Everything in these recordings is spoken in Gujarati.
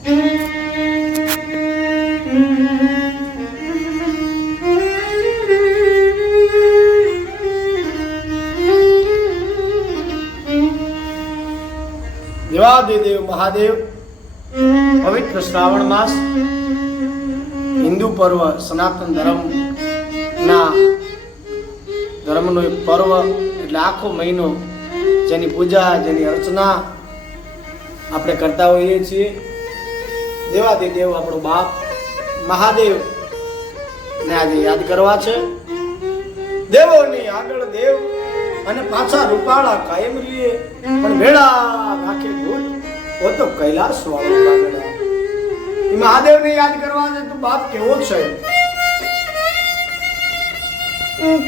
દેવાદિદેવ મહાદેવ પવિત્ર શ્રાવણ માસ હિન્દુ પર્વ સનાતન ધર્મનો એક પર્વ એટલે આખો મહિનો જેની પૂજા જેની અર્ચના આપણે કરતા હોઈએ છીએ. દેવાદિદેવ આપણો બાપ મહાદેવ ને આજે યાદ કરવા છે. દેવોની આગળ દેવ અને પાછા રૂપાળા કાયમ રહીએ પણ ભેળા રાખે ભૂત ઓ તો કૈલાસ વાળો કાગડા. એ મહાદેવને યાદ કરવા છે તો બાપ કેવો છે.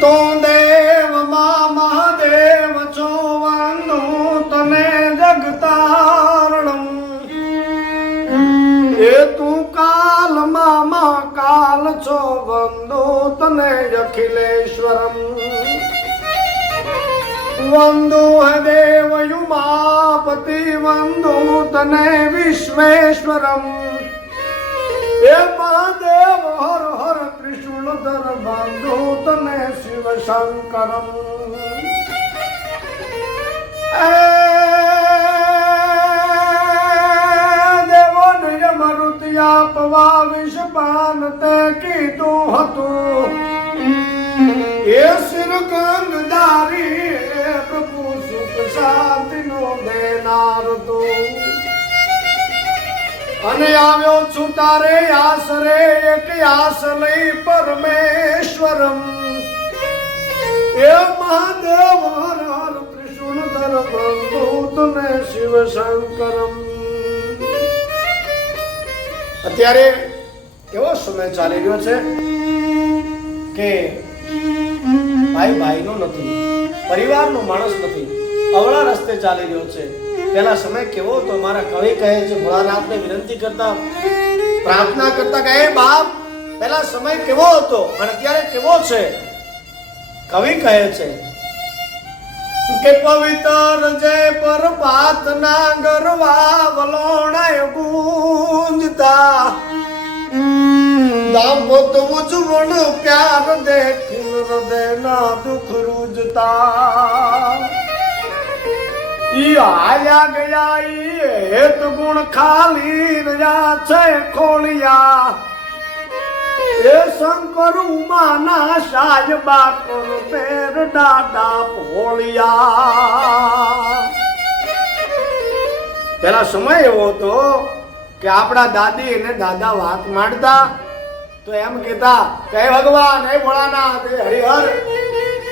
તો દેવ માં મહાદેવ છો વંદુ તને જગતારણમ એ તું કાલ મામા કાલ છો વંદુ તને અખિલેશ્વરમ વંદુ હે દેવ યુમાપતિ વંદુ તને વિશ્વેશ્વરમ એ મહાદેવ હર હર ત્રિશુલધર વંદુ તને શિવ શંકરમ. દેવો મરુતિયા પવા વિષપાન તે કીધું હતું એ શિર ગંગધારી પ્રભુ સુખ શાંતિનો દેનાર તું અને આવ્યો છું તારે આશરે એક આશ લઈ પરમેશ્વરમ એ મહાદેવ હર હર ત્રિશુલધર વંદુ તને શિવ શંકરમ. અત્યારે એવો સમય ચાલી રહ્યો છે કે ભાઈ ભાઈનો નથી, પરિવારનો માણસ નથી, અવળા રસ્તે ચાલી રહ્યો છે. પેલા સમય કેવો હતો મારા કવિ કહે છે, ભોળાનાથને વિનંતી કરતા પ્રાર્થના કરતા કહે બાપ પેલા સમય કેવો હતો અને અત્યારે કેવો છે. કવિ કહે છે કે પવિત્ર જય પર પાતના ગરવા વલોણાય ગુંજતા દાંપત ઉજવણ પ્યાર દેખી હૃદયના દુઃખ રૂજતા ઈ આયા ગયા ઈ હેત ગુણ ખાલી રહ્યા છે ખોળિયા એ શંકર ઉમાના સાહેબા કર પેર દાદા ભોળિયા. પેલા સમય એવો હતો કે આપણા દાદી અને દાદા વાત માંડતા તો એમ કહેતા કે હે ભગવાન હે ભોળાનાથ હે હરિહર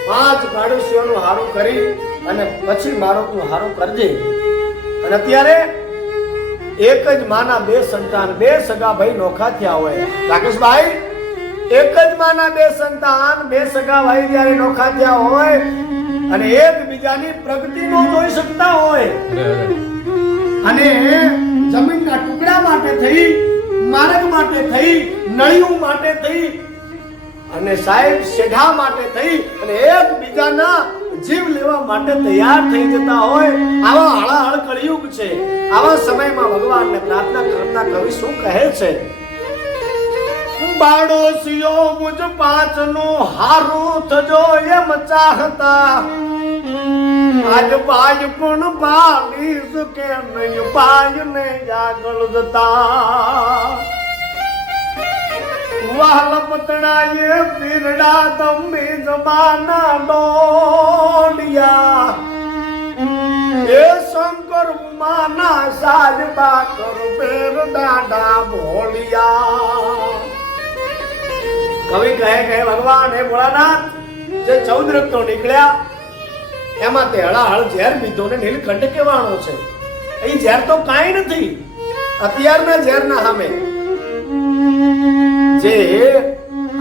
5 પાડોશીઓનું હારું કરી અને પછી મારો તું હારું કરજે. અને અત્યારે એક જ માના 2 સંતાન, 2 સગા ભાઈ નોખા થયા હોય રાકેશભાઈ, એક જ માના 2 સંતાન 2 સગા ભાઈ જ્યારે નોખા થયા હોય અને એકબીજાની પ્રગતિ નો જોઈ શકતા હોય અને જમીનના ટુકડા માટે થઈ, માર્ગ માટે થઈ, નળિયું માટે થઈ અને સાહેબ શેઢા માટે થઈ અને એકબીજાના જીવ લેવા માટે તૈયાર થઈ જતા હોય આવા હળહળ કળિયુગ છે. આવા સમયમાં ભગવાનને પ્રાર્થના કરતા કવિ શું કહે છે. પાડોશીઓ મુજ 5 નું હારું થજો એમ ચાહતા આજ પાય પણ પાલીસ કે નહીં પાય ને આગળ જતા વાહલ પતણાએ પીરડા તમે જમાના ડોડિયા એ શંકર ઉમાના સાજબા કર પેર દાડા ભોળિયા. કવિ કહે ભગવાન હે ભોળાનાથ જે 14 રત્નો નીકળ્યા એમાં તે હળાહળ ઝેર પીધો ને નીલકંઠ કહેવાનો છે. એ ઝેર તો કાંઈ નથી અત્યારના ઝેરના સામે. જે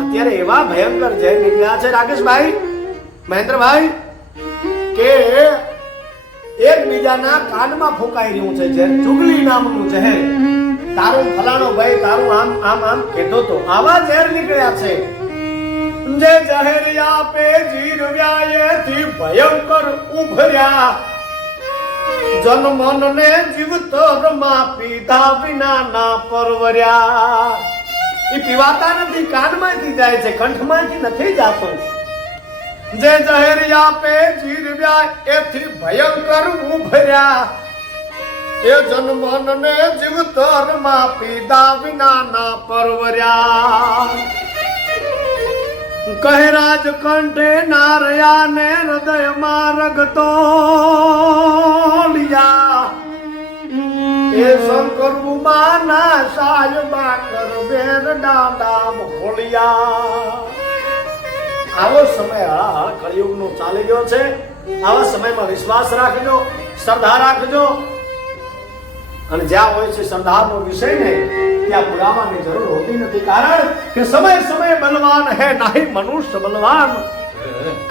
અત્યારે એવા ભયંકર ઝેર નીકળ્યા છે રાકેશભાઈ, મહેન્દ્રભાઈ કે એકબીજાના કાનમાં ફૂંકાઈ રહ્યું છે ઝેર. ચુગલી નામનું ઝેર, તારું ફલાણો ભાઈ તારું આમ આમ આમ કહેતો તો આવા ઝેર નીકળ્યા છે. જે ઝહેરિયા પે જીરવ્યા એથી ભયંકર ઉભર્યા જન્મન ને જીવતરમાં પીધા વિના ના પરવર્યા. એ પીવાતા નથી, કાનમાંથી જાય છે, કંઠમાંથી નથી જાતો. જે જહેરિયા પે જીરવ્યા એથી ભયંકર ઉભર્યા. એ જન્મન ને જીવતરમાં પીધા વિના ના પરવર્યા. કહે રાજ કંઠે નારયા ને હૃદયમાં રગતો લિયા. એ શંકર ઉમાના સાયબા કર બેર દાદા મોલિયા. આવો સમય કળિયુગનો ચાલી ગયો છે. આવા સમયમાં વિશ્વાસ રાખજો, શ્રદ્ધા રાખજો. અને જ્યાં હોય છે શ્રદ્ધાનો વિષય ને ત્યાં પુરાવાની જરૂર હોતી નથી. કારણ કે સમય સમય બલવાન હે નહીં મનુષ્ય બલવાન.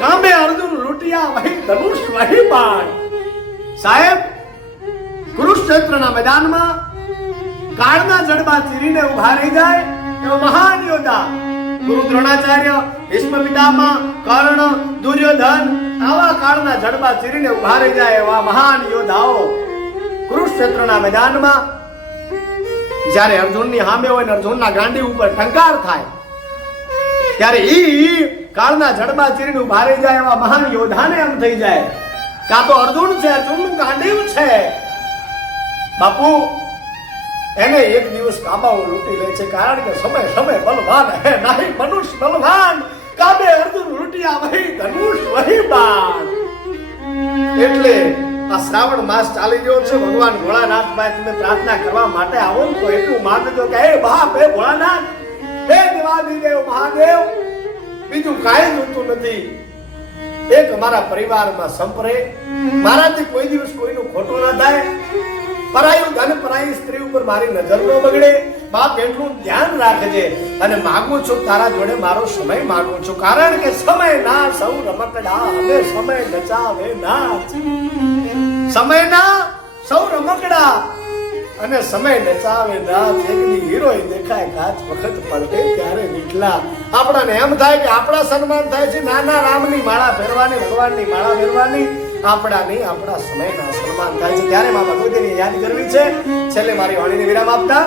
કામે અર્જુન લૂટિયા વહી ધનુષ વહી બાણ. સાહેબ, કુરુક્ષેત્રના મેદાનમાં કાળના જડબા ચીરીને ઉભા રહી જાય એવા મહાન યોદ્ધા ગુરુ દ્રોણાચાર્ય, ભીષ્મ પિતામહ, કર્ણ, દુર્યોધન આવા કાળના જડબા ચીરીને ઉભા રહી જાય એવા મહાન યોદ્ધાઓ કુરુક્ષેત્રના મેદાનમાં જ્યારે અર્જુનની સામે હોય ને અર્જુનના ગાંડી ઉપર ટંકાર થાય ત્યારે ઈ કાળના જડબા ચીરીને ઉભા રહી જાય એવા મહાન યોદ્ધાને એમ થઈ જાય કાં તો અર્જુન છે, અર્જુનનું ગાંડીવ છે. બાપુ એને એક દિવસ કાબાઓ લૂંટી લે છે. કારણ કે સમય સમય બલવાન હે નહીં મનુષ્ય બલવાન. કાબે અર્જુન લૂંટિયા વહી ધનુષ વહી બાણ. એટલે આ શ્રાવણ માસ ચાલી ગયો છે. ભગવાન ભોળાનાથ પાસે તમે પ્રાર્થના કરવા માટે આવો તો એટલું માંગજો કે હે બાપ, હે ભોળાનાથ, હે દેવાદિદેવ મહાદેવ, બીજું કાંઈ જોતું નથી. એક અમારા પરિવારમાં સંપરે, મારાથી કોઈ દિવસ કોઈનું ખોટું ના થાય. પરાયું ધન પરાઈ સ્ત્રી ઉપર મારી નજર ન બગડે. બાપ એટલું ધ્યાન રાખજે. અને માગું છું તારા જોડે મારો સમય માગું છું. કારણ કે સમય ના સૌ રમકડા અને સમય નચાવે નાચ. સમય ના સૌ રમકડા અને સમય નચાવે નાચ. એકની હીરોઈ દેખાય કાચ વખત પડે ત્યારે નીકળા. આપણને એમ થાય કે આપણા સન્માન થાય છે. નાના રામની માળા ફેરવાની, ભગવાનની માળા ફેરવાની. આપણા નહીં, આપણા સમયના સન્માન થાય છે. ત્યારે મા ભગવતીને યાદ કરવી છે. છેલ્લે મારી વાણીને વિરામ આપતા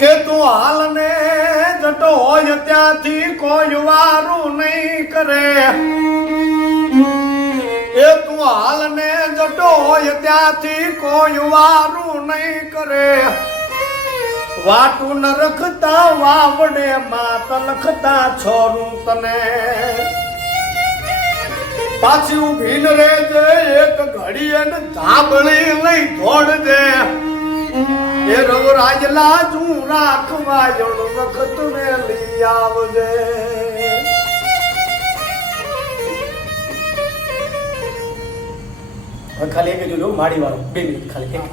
કે તું હાલને જટો હોય ત્યાંથી કોઈ વારું નહીં કરે. એ તું હાલને જટો હોય ત્યાંથી કોઈ વારું નહીં કરે. વાટું ન રખતા વાવડે માત લખતા છોરું તને. પાછી ઉભી ન રહેજે એક ઘડી અને ધાબળી લઈ દોડજે. એ રવરાજ લાજુ રાખવા જણ વખત ને લઈ આવજે. ખાલી એક જોજો માડી વાળો 2 મિનિટ ખાલી.